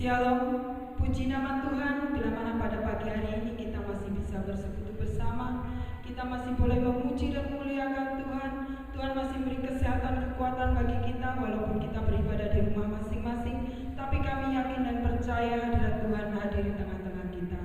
Shalom, puji nama Tuhan. Bila mana pada pagi hari ini kita masih bisa bersekutu bersama, kita masih boleh memuji dan memuliakan Tuhan. Tuhan masih beri kesehatan, kekuatan bagi kita walaupun kita beribadah di rumah masing-masing. Tapi kami yakin dan percaya hadirat Tuhan hadir di tengah-tengah kita.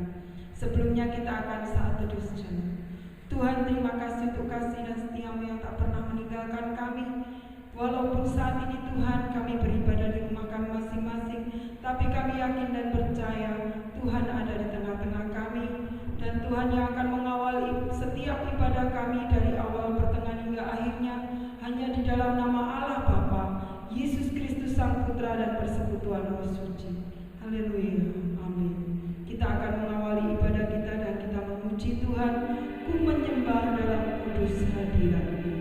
Sebelumnya kita akan saat teduh sejenak. Tuhan, terima kasih untuk kasih dan setiamu yang tak pernah meninggalkan kami. Walaupun saat ini Tuhan kami beribadah di rumah kami masing-masing, tapi kami yakin dan percaya Tuhan ada di tengah-tengah kami. Dan Tuhan yang akan mengawal setiap ibadah kami dari awal, pertengahan hingga akhirnya hanya di dalam nama Allah Bapa, Yesus Kristus Sang Putra dan persekutuan Roh Suci. Haleluya, amin. Kita akan mengawali ibadah kita dan kita memuji Tuhan, ku menyembah dalam kudus hadirat-Mu. Ku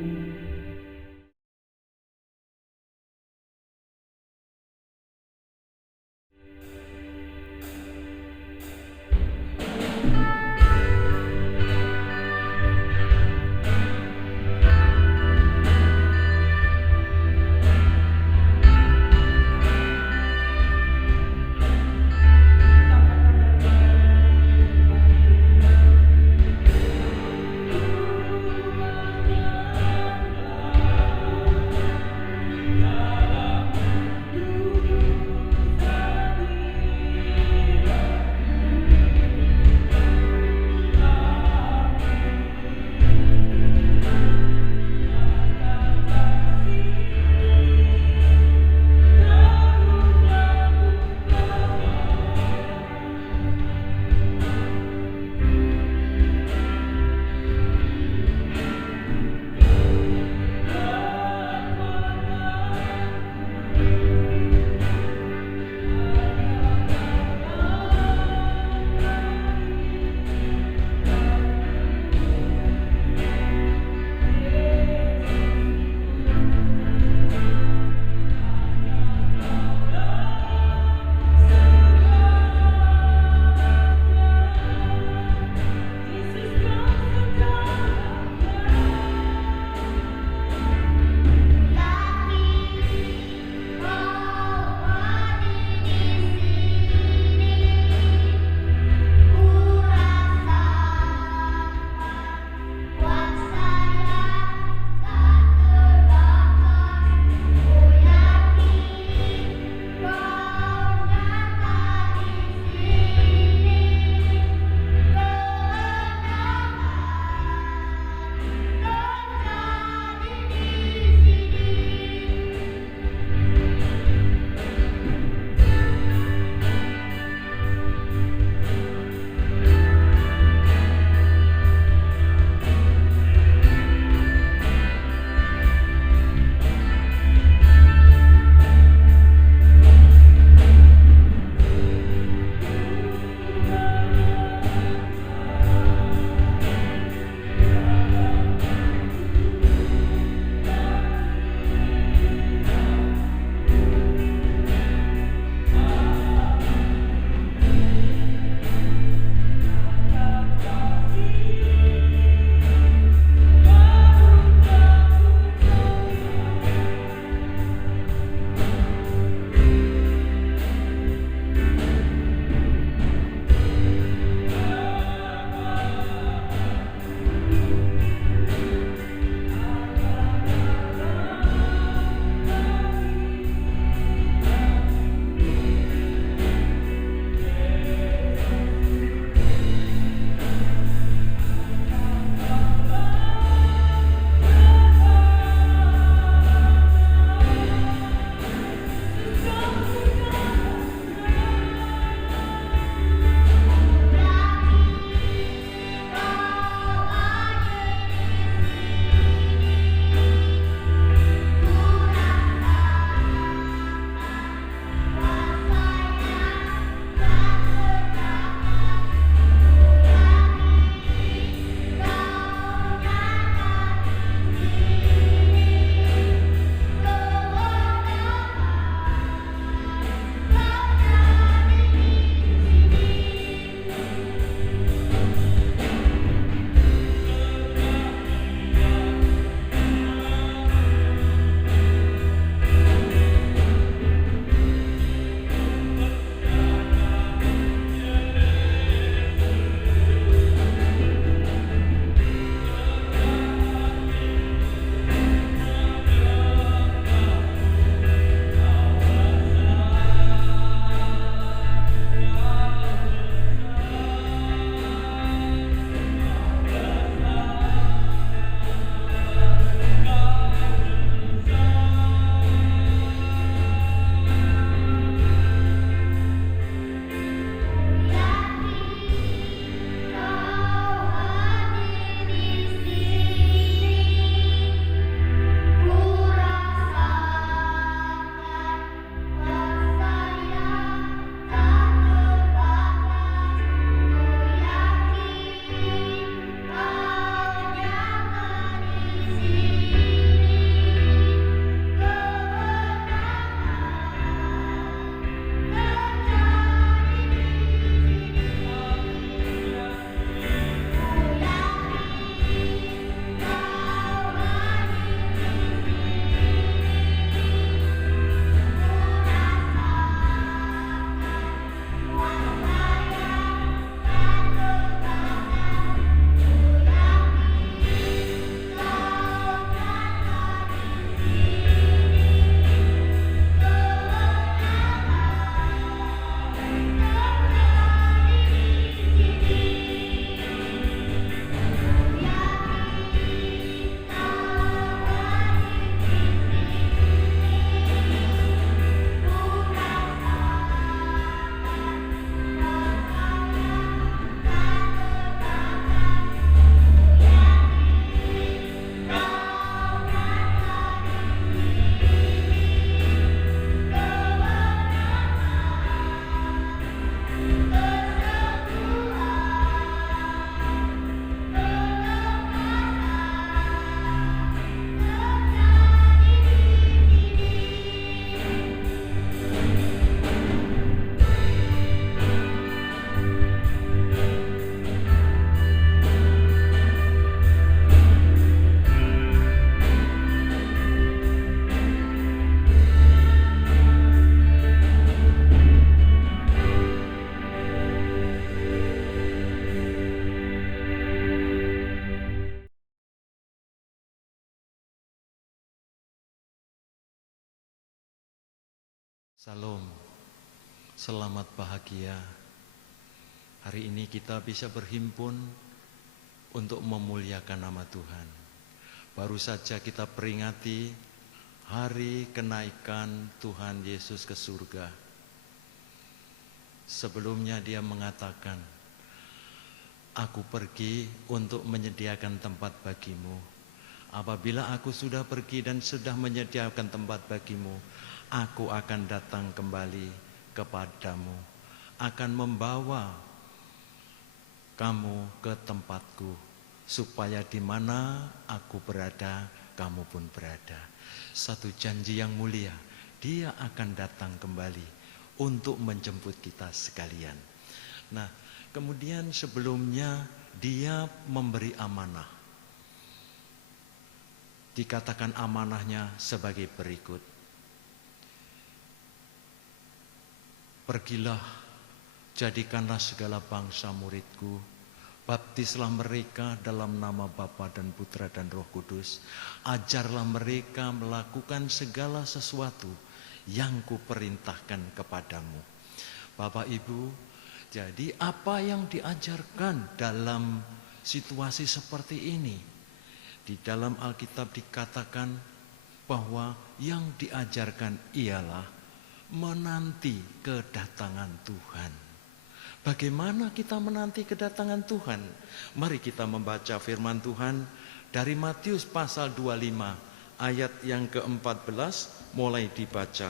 Salam, selamat bahagia. Hari ini kita bisa berhimpun untuk memuliakan nama Tuhan. Baru saja kita peringati hari kenaikan Tuhan Yesus ke surga. Sebelumnya dia mengatakan, aku pergi untuk menyediakan tempat bagimu. Apabila aku sudah pergi dan sudah menyediakan tempat bagimu, aku akan datang kembali kepadamu, akan membawa kamu ke tempatku, supaya di mana aku berada, kamu pun berada. Satu janji yang mulia, dia akan datang kembali untuk menjemput kita sekalian. Nah, kemudian sebelumnya dia memberi amanah. Dikatakan amanahnya sebagai berikut. Pergilah, jadikanlah segala bangsa muridku, baptislah mereka dalam nama Bapa dan Putra dan Roh Kudus, ajarlah mereka melakukan segala sesuatu yang kuperintahkan kepadamu. Bapak Ibu, jadi apa yang diajarkan dalam situasi seperti ini? Di dalam Alkitab dikatakan bahwa yang diajarkan ialah menanti kedatangan Tuhan. Bagaimana kita menanti kedatangan Tuhan? Mari kita membaca firman Tuhan dari Matius pasal 25 ayat yang ke-14 mulai dibaca.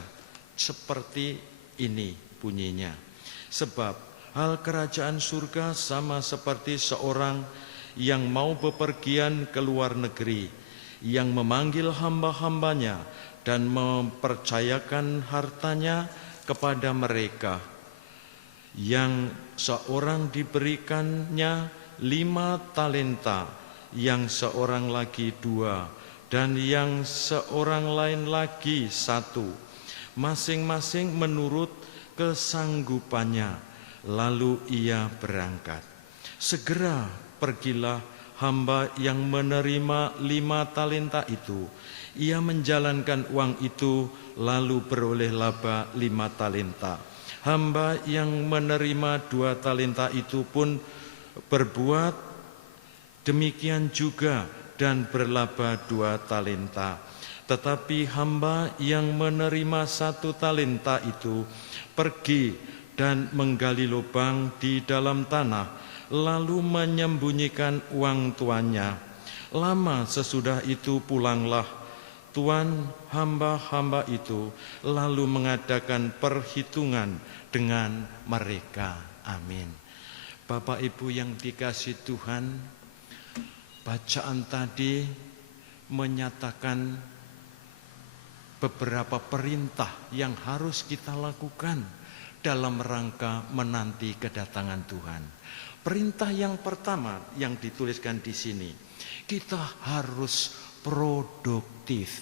Seperti ini bunyinya. Sebab hal kerajaan surga sama seperti seorang yang mau bepergian ke luar negeri, yang memanggil hamba-hambanya dan mempercayakan hartanya kepada mereka. Yang seorang diberikannya 5 talenta, yang seorang lagi 2, dan yang seorang lain lagi 1, masing-masing menurut kesanggupannya. Lalu ia berangkat. Segera pergilah hamba yang menerima 5 talenta itu. Ia menjalankan uang itu lalu beroleh laba 5 talenta. Hamba yang menerima 2 talenta itu pun berbuat demikian juga dan berlaba 2 talenta. Tetapi hamba yang menerima 1 talenta itu pergi dan menggali lubang di dalam tanah, lalu menyembunyikan uang tuannya. Lama sesudah itu pulanglah tuan hamba-hamba itu, lalu mengadakan perhitungan dengan mereka. Amin. Bapak Ibu yang dikasihi Tuhan, bacaan tadi menyatakan beberapa perintah yang harus kita lakukan dalam rangka menanti kedatangan Tuhan. Perintah yang pertama yang dituliskan di sini, kita harus produktif.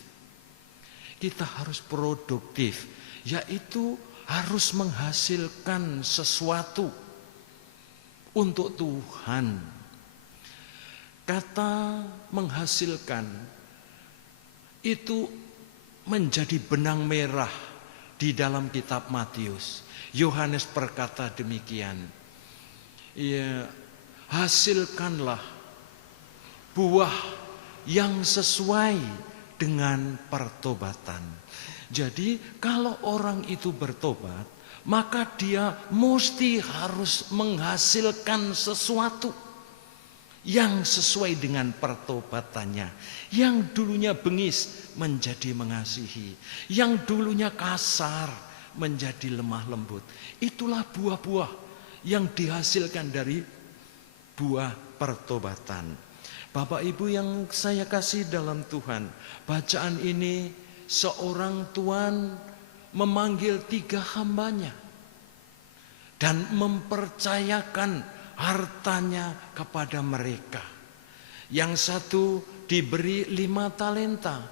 Kita harus produktif, yaitu harus menghasilkan sesuatu untuk Tuhan. Kata menghasilkan itu menjadi benang merah di dalam kitab Matius. Yohanes berkata demikian. Ya, hasilkanlah buah yang sesuai dengan pertobatan. Jadi kalau orang itu bertobat, maka dia mesti harus menghasilkan sesuatu yang sesuai dengan pertobatannya. Yang dulunya bengis menjadi mengasihi, yang dulunya kasar menjadi lemah lembut. Itulah buah-buah yang dihasilkan dari buah pertobatan. Bapak Ibu yang saya kasih dalam Tuhan, bacaan ini seorang tuan memanggil 3 hambanya dan mempercayakan hartanya kepada mereka. Yang satu diberi 5 talenta,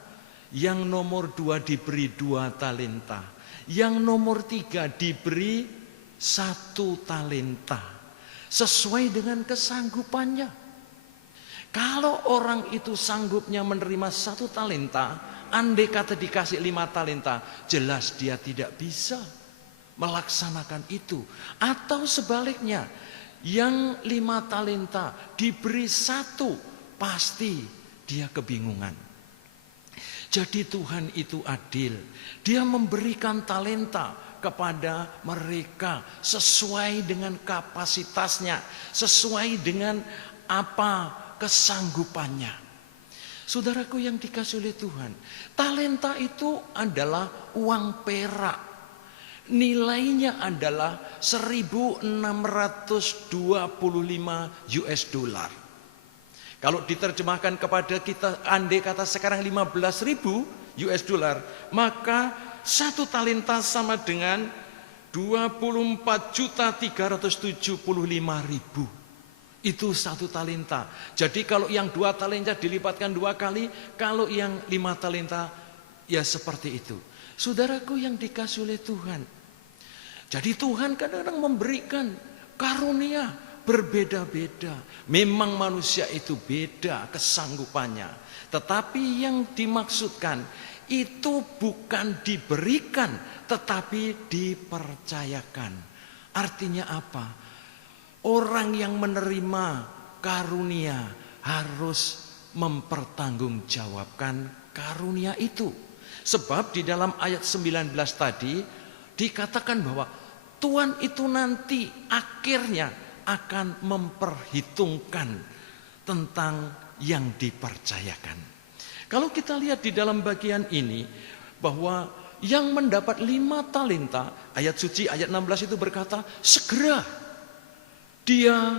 yang nomor 2 diberi 2 talenta, yang nomor 3 diberi 1 talenta, sesuai dengan kesanggupannya. Kalau orang itu sanggupnya menerima 1 talenta, andai kata dikasih 5 talenta, jelas dia tidak bisa melaksanakan itu. Atau sebaliknya, yang 5 talenta diberi 1, pasti dia kebingungan. Jadi Tuhan itu adil. Dia memberikan talenta kepada mereka sesuai dengan kapasitasnya, sesuai dengan apa kesanggupannya. Saudaraku yang dikasihi oleh Tuhan, talenta itu adalah uang perak. Nilainya adalah 1.625 US dollar. Kalau diterjemahkan kepada kita, andai kata sekarang 15.000 US dollar, maka 1 talenta sama dengan 24.375.000. Itu 1 talenta. Jadi kalau yang 2 talenta dilipatkan 2 kali, kalau yang 5 talenta ya seperti itu. Saudaraku yang dikasihi oleh Tuhan. Jadi Tuhan kadang-kadang memberikan karunia berbeda-beda. Memang manusia itu beda kesanggupannya. Tetapi yang dimaksudkan itu bukan diberikan, tetapi dipercayakan. Artinya apa? Orang yang menerima karunia harus mempertanggungjawabkan karunia itu. Sebab di dalam ayat 19 tadi dikatakan bahwa Tuhan itu nanti akhirnya akan memperhitungkan tentang yang dipercayakan. Kalau kita lihat di dalam bagian ini bahwa yang mendapat 5 talenta, ayat suci ayat 16 itu berkata, segera dia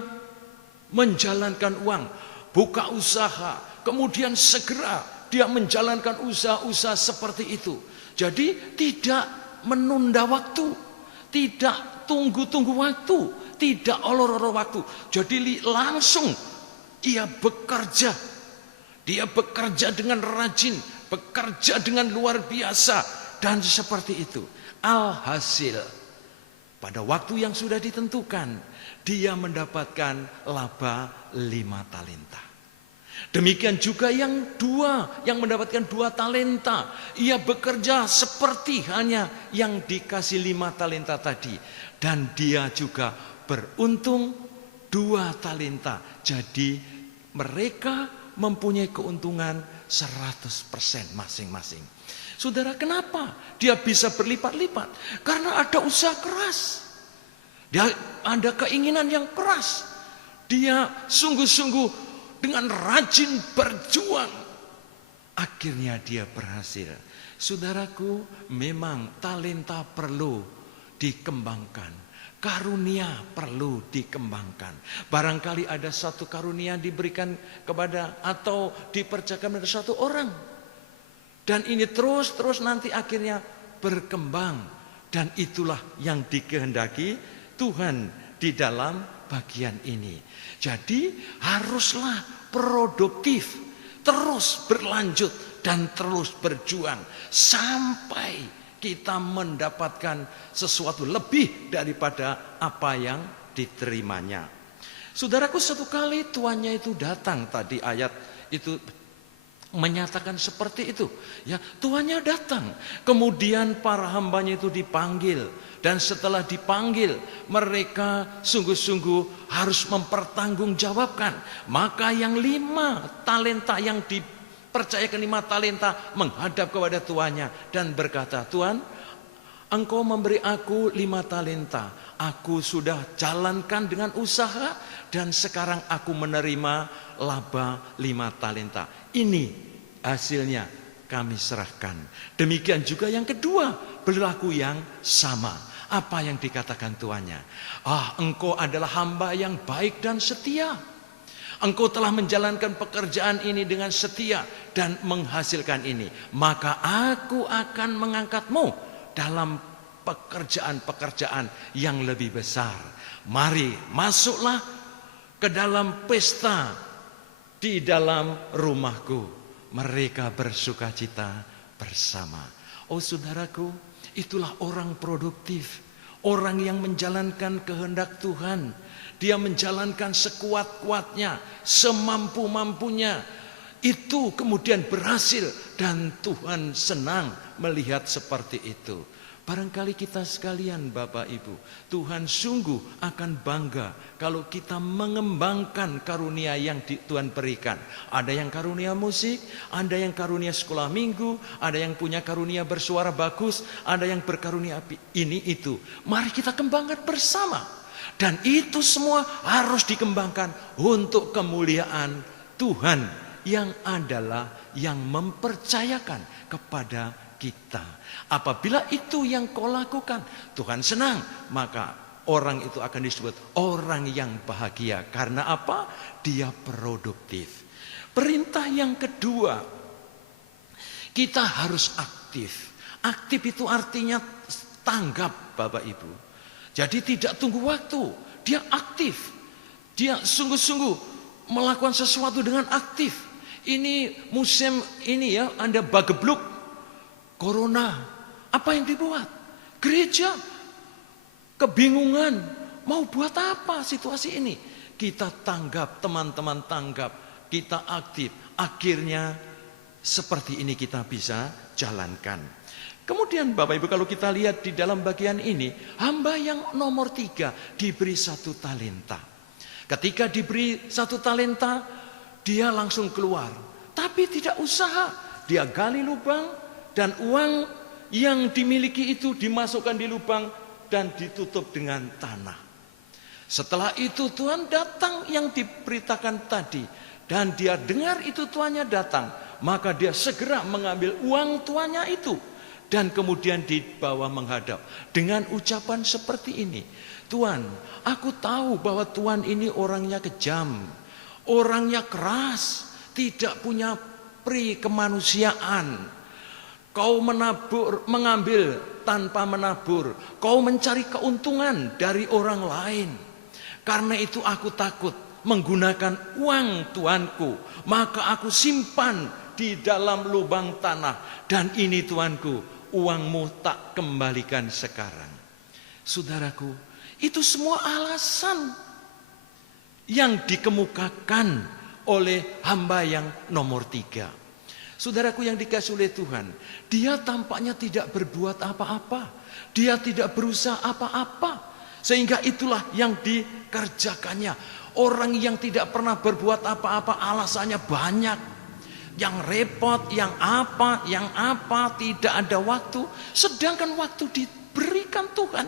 menjalankan uang, buka usaha, kemudian segera dia menjalankan usaha-usaha seperti itu. Jadi tidak menunda waktu, tidak tunggu-tunggu waktu, tidak olor-olor waktu. Jadi langsung ia bekerja. Dia bekerja dengan rajin, bekerja dengan luar biasa, dan seperti itu. Alhasil pada waktu yang sudah ditentukan, dia mendapatkan laba 5 talenta. Demikian juga yang 2, yang mendapatkan 2 talenta. Ia bekerja seperti hanya yang dikasih 5 talenta tadi. Dan dia juga beruntung 2 talenta. Jadi mereka mempunyai keuntungan 100% masing-masing. Saudara, kenapa dia bisa berlipat-lipat? Karena ada usaha keras. Dia ada keinginan yang keras. Dia sungguh-sungguh dengan rajin berjuang. Akhirnya dia berhasil. Saudaraku, memang talenta perlu dikembangkan. Karunia perlu dikembangkan. Barangkali ada satu karunia diberikan kepada atau dipercayakan pada satu orang. Dan ini terus nanti akhirnya berkembang. Dan itulah yang dikehendaki Tuhan di dalam bagian ini. Jadi haruslah produktif, terus berlanjut dan terus berjuang sampai kita mendapatkan sesuatu lebih daripada apa yang diterimanya. Saudaraku, satu kali tuannya itu datang, tadi ayat itu menyatakan seperti itu. Ya, tuannya datang, kemudian para hambanya itu dipanggil, dan setelah dipanggil mereka sungguh-sungguh harus mempertanggungjawabkan. Maka yang 5 talenta yang dipercayakan 5 talenta menghadap kepada tuannya dan berkata, Tuan, engkau memberi aku 5 talenta. Aku sudah jalankan dengan usaha dan sekarang aku menerima laba 5 talenta. Ini hasilnya kami serahkan. Demikian juga yang kedua, berlaku yang sama. Apa yang dikatakan tuannya? Engkau adalah hamba yang baik dan setia. Engkau telah menjalankan pekerjaan ini dengan setia dan menghasilkan ini. Maka aku akan mengangkatmu dalam pekerjaan-pekerjaan yang lebih besar. Mari masuklah ke dalam pesta di dalam rumahku. Mereka bersukacita bersama. Oh saudaraku, itulah orang produktif. Orang yang menjalankan kehendak Tuhan. Dia menjalankan sekuat-kuatnya, semampu-mampunya. Itu kemudian berhasil dan Tuhan senang melihat seperti itu. Barangkali kita sekalian Bapak Ibu, Tuhan sungguh akan bangga kalau kita mengembangkan karunia yang Tuhan berikan. Ada yang karunia musik, ada yang karunia sekolah minggu, ada yang punya karunia bersuara bagus, ada yang berkarunia ini itu. Mari kita kembangkan bersama. Dan itu semua harus dikembangkan untuk kemuliaan Tuhan yang adalah yang mempercayakan kepada kita. Apabila itu yang kau lakukan, Tuhan senang, maka orang itu akan disebut orang yang bahagia. Karena apa? Dia produktif. Perintah yang kedua, kita harus aktif. Aktif itu artinya tanggap Bapak Ibu. Jadi tidak tunggu waktu, dia aktif. Dia sungguh-sungguh melakukan sesuatu dengan aktif. Ini musim ini ya, Anda bagebluk corona. Apa yang dibuat? Gereja kebingungan. Mau buat apa situasi ini? Kita tanggap, teman-teman tanggap. Kita aktif. Akhirnya seperti ini kita bisa jalankan. Kemudian Bapak Ibu kalau kita lihat di dalam bagian ini, hamba yang nomor 3 diberi 1 talenta. Ketika diberi 1 talenta, dia langsung keluar. Tapi tidak usaha. Dia gali lubang dan uang yang dimiliki itu dimasukkan di lubang dan ditutup dengan tanah. Setelah itu Tuhan datang yang diberitakan tadi. Dan dia dengar itu tuannya datang. Maka dia segera mengambil uang tuannya itu. Dan kemudian dibawa menghadap. Dengan ucapan seperti ini. Tuan, aku tahu bahwa Tuan ini orangnya kejam. Orangnya keras. Tidak punya pri kemanusiaan. Kau mengambil tanpa menabur. Kau mencari keuntungan dari orang lain. Karena itu aku takut menggunakan uang Tuanku. Maka aku simpan di dalam lubang tanah. Dan ini Tuanku, uangmu tak kembalikan sekarang. Saudaraku, itu semua alasan yang dikemukakan oleh hamba yang nomor 3. Saudaraku yang dikasihi oleh Tuhan, dia tampaknya tidak berbuat apa-apa. Dia tidak berusaha apa-apa. Sehingga itulah yang dikerjakannya. Orang yang tidak pernah berbuat apa-apa alasannya banyak. Yang repot, yang apa, tidak ada waktu. Sedangkan waktu diberikan Tuhan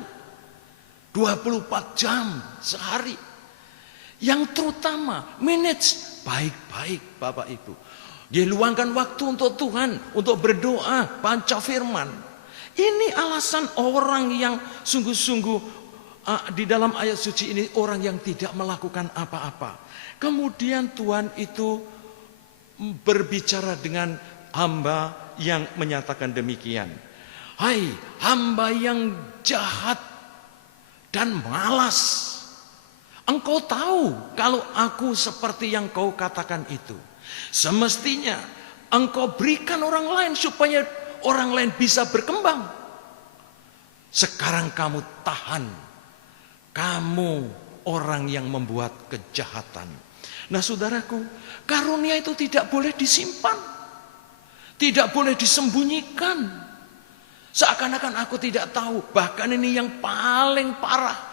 24 jam sehari. Yang terutama manage baik-baik Bapak Ibu. Dia luangkan waktu untuk Tuhan, untuk berdoa, baca firman. Ini alasan orang yang sungguh-sungguh di dalam ayat suci ini orang yang tidak melakukan apa-apa. Kemudian Tuhan itu berbicara dengan hamba yang menyatakan demikian. Hai hamba yang jahat dan malas. Engkau tahu kalau aku seperti yang kau katakan itu. Semestinya engkau berikan orang lain supaya orang lain bisa berkembang. Sekarang kamu tahan. Kamu orang yang membuat kejahatan. Nah saudaraku, karunia itu tidak boleh disimpan. Tidak boleh disembunyikan. Seakan-akan aku tidak tahu. Bahkan ini yang paling parah.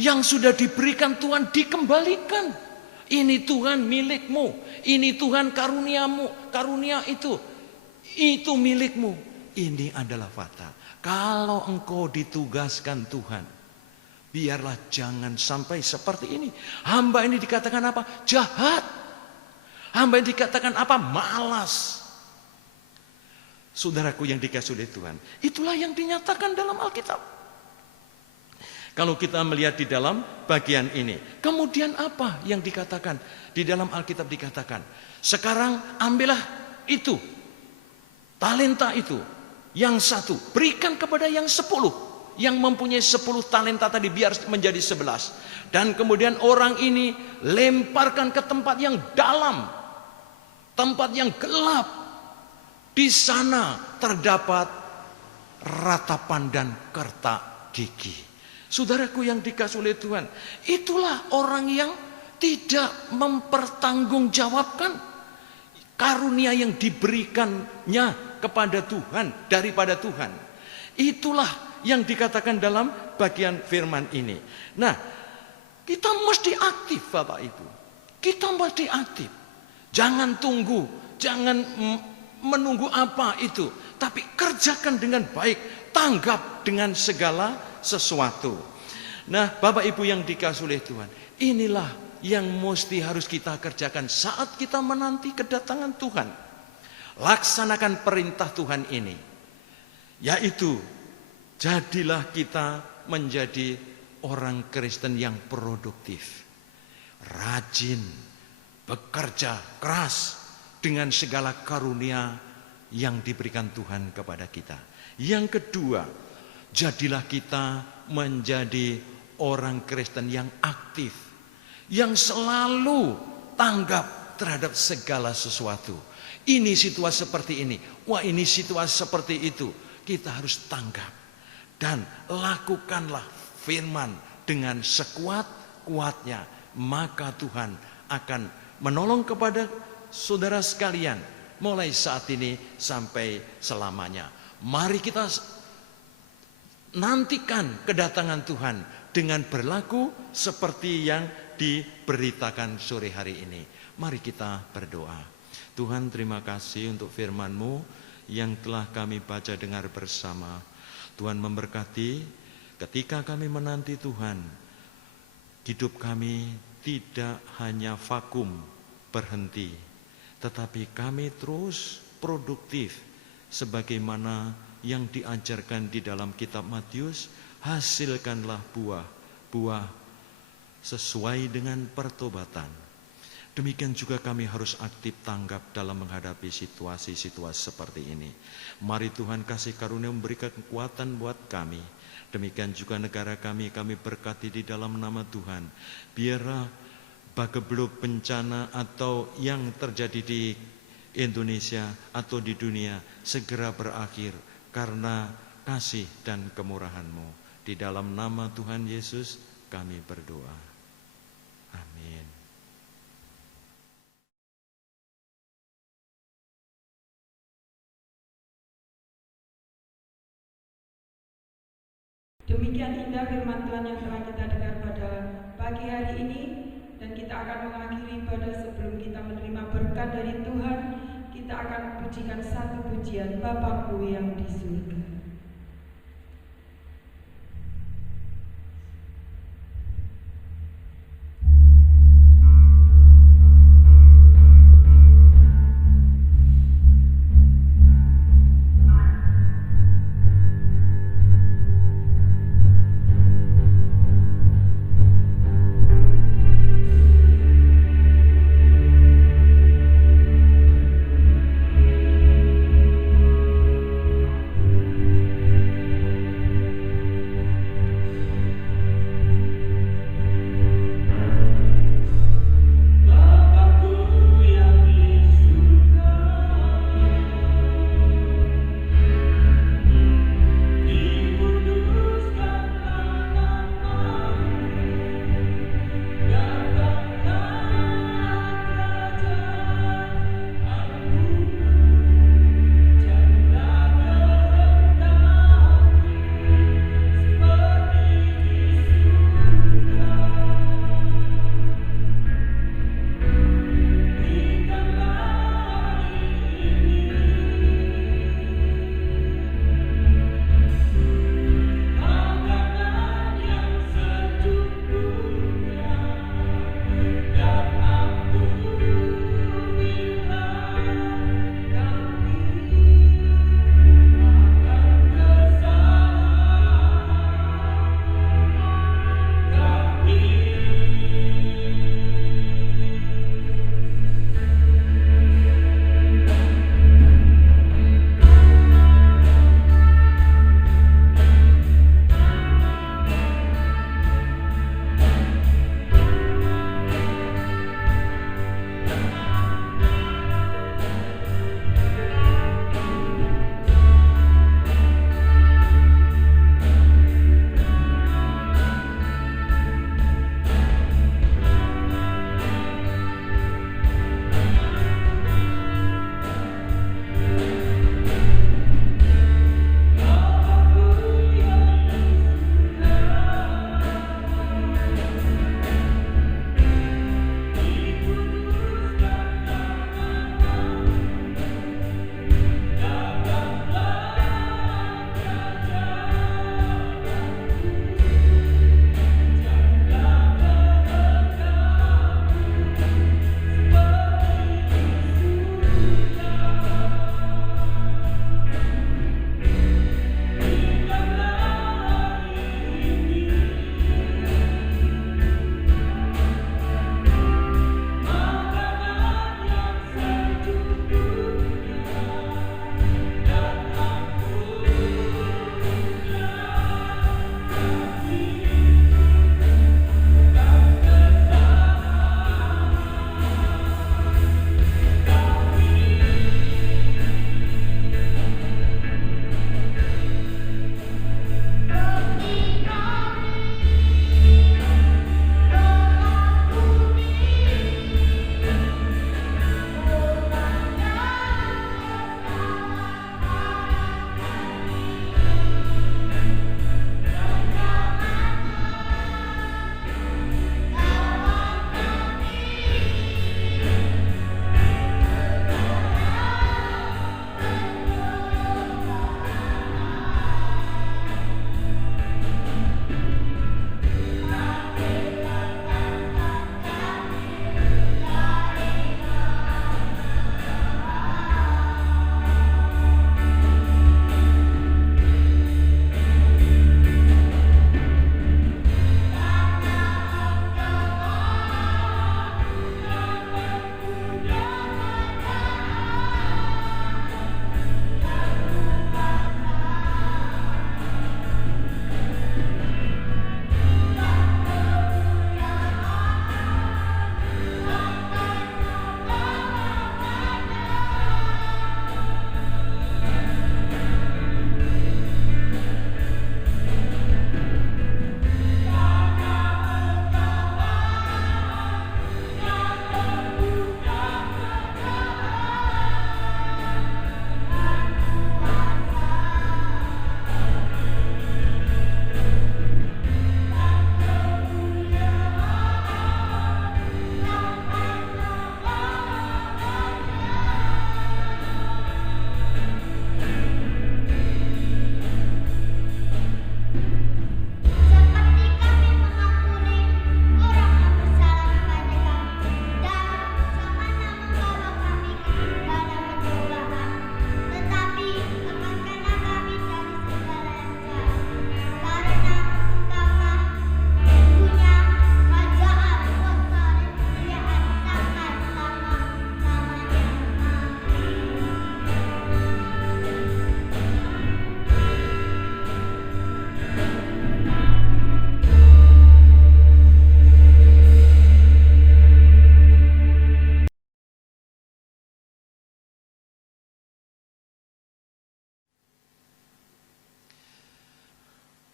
Yang sudah diberikan Tuhan dikembalikan. Ini Tuhan milikmu. Ini Tuhan karuniamu. Karunia itu milikmu. Ini adalah fatal. Kalau engkau ditugaskan Tuhan, biarlah jangan sampai seperti ini. Hamba ini dikatakan apa? Jahat. Hamba ini dikatakan apa? Malas. Saudaraku yang dikasihi oleh Tuhan, itulah yang dinyatakan dalam Alkitab. Kalau kita melihat di dalam bagian ini, kemudian apa yang dikatakan di dalam Alkitab dikatakan? Sekarang ambillah itu, talenta itu, yang 1 berikan kepada yang 10, yang mempunyai 10 talenta tadi biar menjadi 11, dan kemudian orang ini lemparkan ke tempat yang dalam, tempat yang gelap. Di sana terdapat ratapan dan kertak gigi. Saudaraku yang dikasihi oleh Tuhan, itulah orang yang tidak mempertanggungjawabkan karunia yang diberikannya kepada Tuhan, daripada Tuhan. Itulah yang dikatakan dalam bagian firman ini. Nah, kita mesti aktif Bapak Ibu. Kita mesti aktif. Jangan tunggu, jangan menunggu apa itu, tapi kerjakan dengan baik, tanggap dengan segala sesuatu. Nah, Bapak Ibu yang dikasihi oleh Tuhan, inilah yang mesti harus kita kerjakan saat kita menanti kedatangan Tuhan. Laksanakan perintah Tuhan ini, yaitu jadilah kita menjadi orang Kristen yang produktif, rajin, bekerja keras dengan segala karunia yang diberikan Tuhan kepada kita. Yang kedua, jadilah kita menjadi orang Kristen yang aktif, yang selalu tanggap terhadap segala sesuatu. Ini situasi seperti ini, wah ini situasi seperti itu. Kita harus tanggap dan lakukanlah firman dengan sekuat-kuatnya, maka Tuhan akan menolong kepada saudara sekalian mulai saat ini sampai selamanya. Mari kita nantikan kedatangan Tuhan dengan berlaku seperti yang diberitakan sore hari ini. Mari kita berdoa. Tuhan, terima kasih untuk firman-Mu yang telah kami baca dengar bersama. Tuhan memberkati ketika kami menanti Tuhan, hidup kami tidak hanya vakum berhenti, tetapi kami terus produktif sebagaimana yang diajarkan di dalam kitab Matius. Hasilkanlah buah sesuai dengan pertobatan. Demikian juga kami harus aktif tanggap dalam menghadapi situasi-situasi seperti ini. Mari Tuhan kasih karunia memberikan kekuatan buat kami. Demikian juga negara kami berkati di dalam nama Tuhan. Biarlah bagebluk bencana atau yang terjadi di Indonesia atau di dunia segera berakhir karena kasih dan kemurahan-Mu. Di dalam nama Tuhan Yesus kami berdoa. Amin. Demikian indah firman Tuhan yang telah kita dengar pada pagi hari ini, dan kita akan mengakhiri pada sebelum kita menerima berkat dari Tuhan, kita akan pujikan satu pujian, Bapakku yang di surga.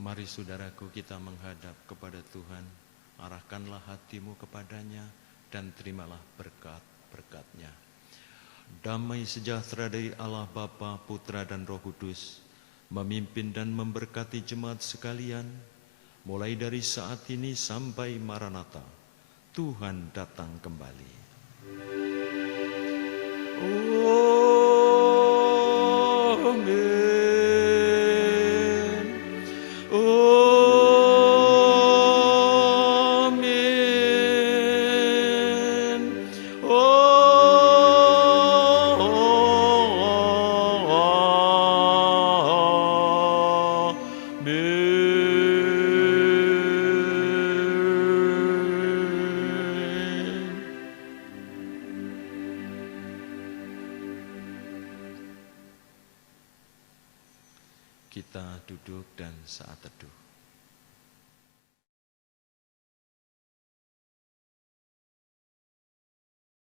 Mari saudaraku, kita menghadap kepada Tuhan. Arahkanlah hatimu kepadanya dan terimalah berkat-berkat-Nya. Damai sejahtera dari Allah Bapa, Putra dan Roh Kudus memimpin dan memberkati jemaat sekalian mulai dari saat ini sampai Maranatha. Tuhan datang kembali. Kita duduk dan saat teduh.